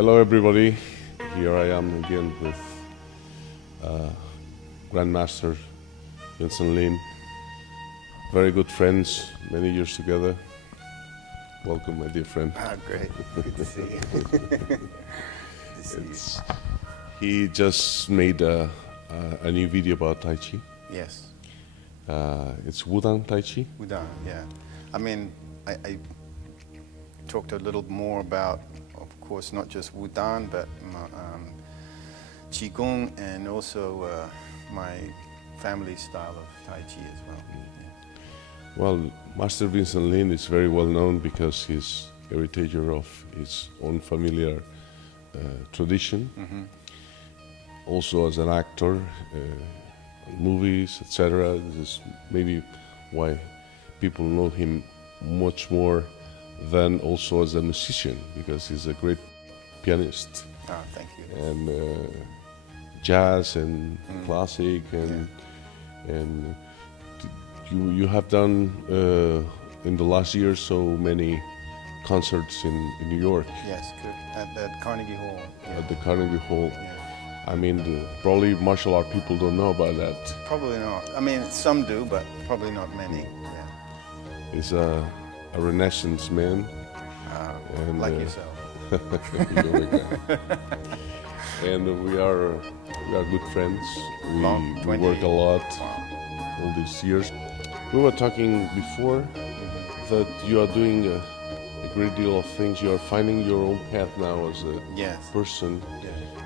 Hello everybody, here I am again with Grandmaster Vincent Lyn. Very good friends, many years together. Welcome, my dear friend. Great. Good to see you. Good to see you. He just made a new video about Tai Chi. Yes. It's Wudang Tai Chi. Udon, yeah. I mean, I talked a little more about, of course, not just Wudang, but Qi-Gong and also my family style of Tai Chi as well. Yeah. Well, Master Vincent Lyn is very well known because he's heritager of his own familiar tradition. Mm-hmm. Also as an actor, movies, etc. This is maybe why people know him much more than also as a musician, because he's a great pianist. Oh, thank you. And jazz and classic and you have done in the last year so many concerts in New York. Yes, good. At Carnegie Hall. Yeah. At the Carnegie Hall. Yeah. I mean, probably martial art people don't know about that. Probably not. I mean, some do, but probably not many. Yeah. He's a Renaissance man. And, like yourself. And we are good friends. We work a lot. Wow. All these years. We were talking before that you are doing a great deal of things. You are finding your own path now as a person,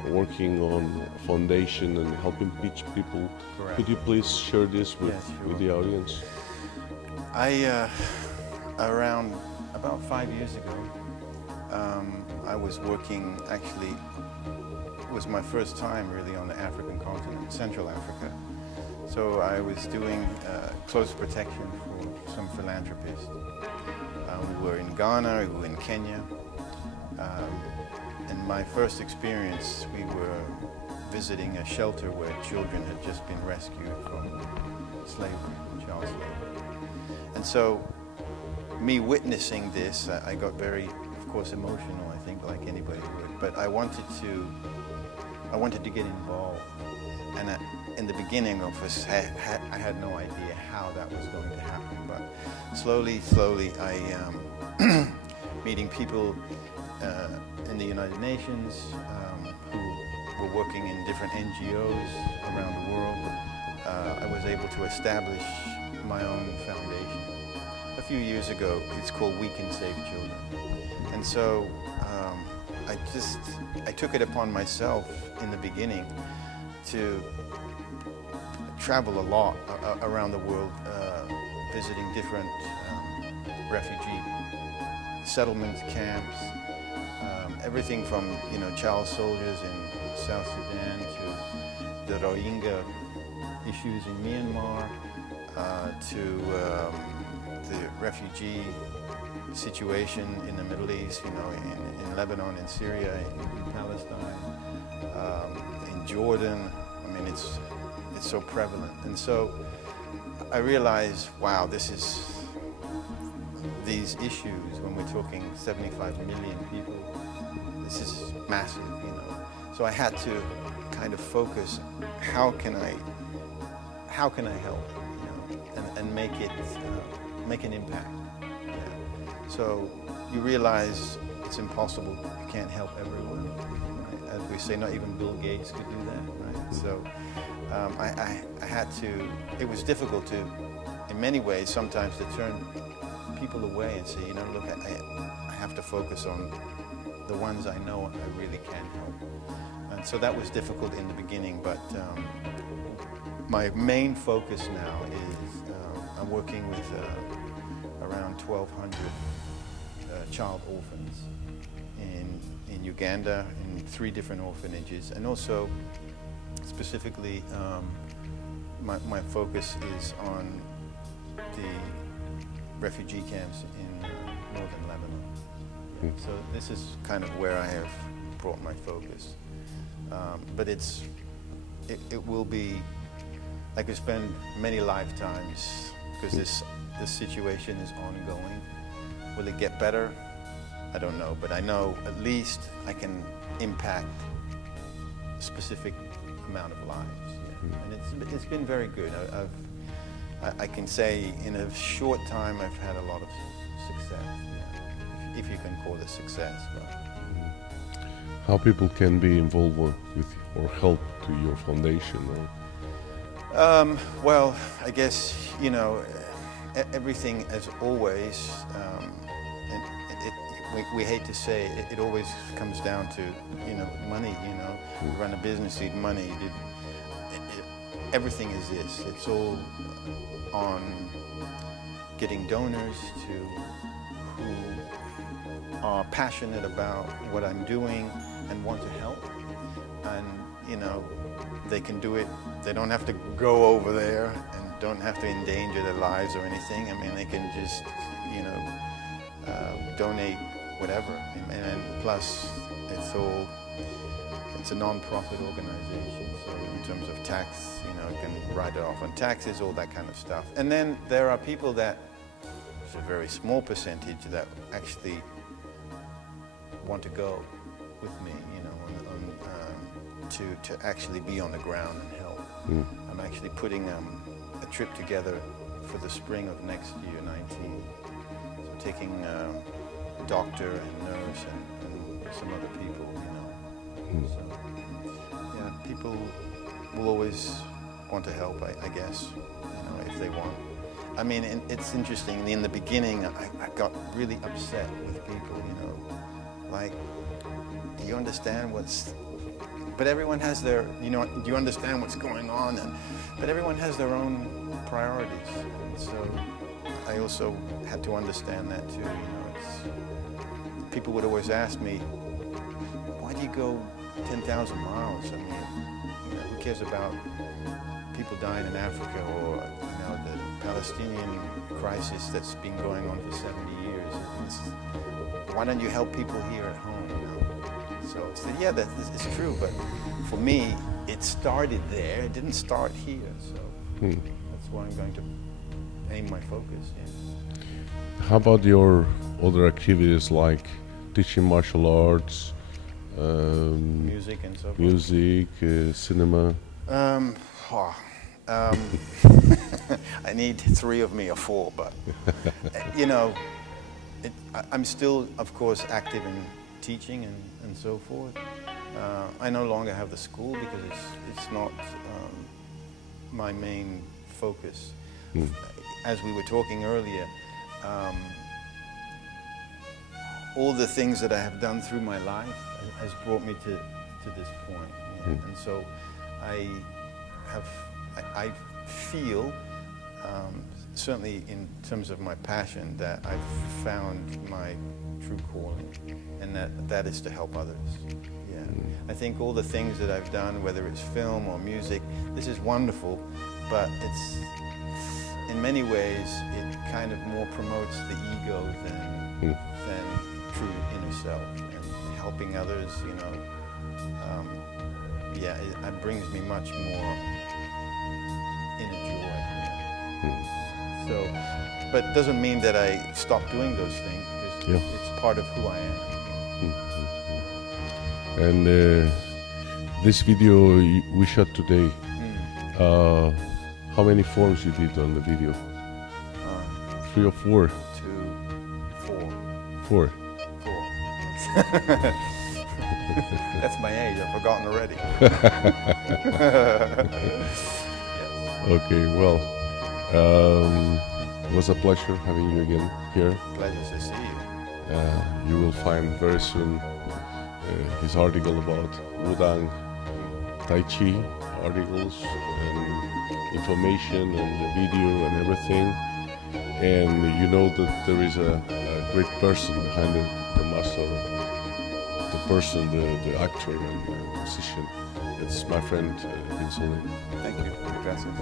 working on foundation and helping teach people. Correct. Could you please share this with the audience? Around about 5 years ago, I was working, actually, it was my first time really on the African continent, Central Africa. So I was doing close protection for some philanthropists. We were in Ghana, we were in Kenya. And my first experience, we were visiting a shelter where children had just been rescued from slavery, child slavery. And so, me witnessing this, I got very, of course, emotional, I think, like anybody would. But I wanted to get involved. And in the beginning of this, I had no idea how that was going to happen. But slowly, I meeting people in the United Nations who were working in different NGOs around the world. I was able to establish my own foundation. A few years ago, it's called We Can Save Children. And so I took it upon myself in the beginning to travel a lot around the world, visiting different refugee settlement camps, everything from child soldiers in South Sudan to the Rohingya issues in Myanmar, to the refugee situation in the Middle East, in Lebanon, in Syria, in Palestine, in Jordan. I mean, it's so prevalent. And so I realized, wow, these issues, when we're talking 75 million people, this is massive, So I had to kind of focus, how can I help, and make an impact. Yeah. So you realize it's impossible. You can't help everyone. Right? As we say, not even Bill Gates could do that. Right? So I had to. It was difficult to, in many ways, sometimes to turn people away and say, look, I have to focus on the ones I know I really can help. And so that was difficult in the beginning, but my main focus now is I'm working with around 1,200 child orphans in Uganda, in 3 different orphanages, and also specifically my focus is on the refugee camps in northern Lebanon. Yeah. So this is kind of where I have brought my focus. But it will be, I could spend many lifetimes, because this situation is ongoing. Will it get better? I don't know, but I know at least I can impact a specific amount of lives. Yeah. And it's been very good. I can say in a short time I've had a lot of success, yeah, if you can call it success. But how people can be involved with or help to your foundation? well, I guess, you know, everything as always, we hate to say it, it always comes down to, you know, money, you know. You run a business, you need money. Everything is this. It's all on getting donors who are passionate about what I'm doing and want to help. And, you know, they can do it. They don't have to go over there and don't have to endanger their lives or anything. I mean, they can just, you know, donate whatever. And plus, it's a non-profit organization. So in terms of tax, you know, you can write it off on taxes, all that kind of stuff. And then there are people that, it's a very small percentage, that actually want to go with me, you know, to actually be on the ground and help. I'm actually putting a trip together for the spring of next year, 19. So taking a doctor and nurse and some other people, you know. So, yeah, people will always want to help, I guess, you know, if they want. I mean, it's interesting. In the beginning, I got really upset with people, you know, like, do you understand what's... But everyone has their, you know, do you understand what's going on? But everyone has their own priorities. And so I also had to understand that too, you know. People would always ask me, why do you go 10,000 miles? I mean, you know, who cares about people dying in Africa or, you know, the Palestinian crisis that's been going on for 70 years? Why don't you help people here at home? You know? So yeah, it's true, but for me, it started there. It didn't start here, so that's why I'm going to aim my focus. Yeah. How about your other activities like teaching martial arts, music and so forth? Music, cinema? I need 3 of me or 4, but you know, I'm still, of course, active in teaching and so forth. I no longer have the school because it's not my main focus. As we were talking earlier, all the things that I have done through my life has brought me to this point. Yeah. And so I feel, certainly in terms of my passion, that I've found my true calling, and that is to help others. Yeah. I think all the things that I've done, whether it's film or music, this is wonderful, but it's, in many ways, it kind of more promotes the ego than true inner self, and helping others, you know, yeah, it brings me much more inner joy. So, but it doesn't mean that I stop doing those things, because it's part of who I am. And this video we shot today, how many forms you did on the video? 3 or 4? 2, 4. 4. 4. That's my age, I've forgotten already. Okay, well, it was a pleasure having you again here. Pleasure to see you. You will find very soon his article about Wudang, Tai-Chi articles and information and the video and everything. And you know that there is a great person behind the master, the person, the actor and the musician. It's my friend Vincent Lyn. Thank you. Gracias.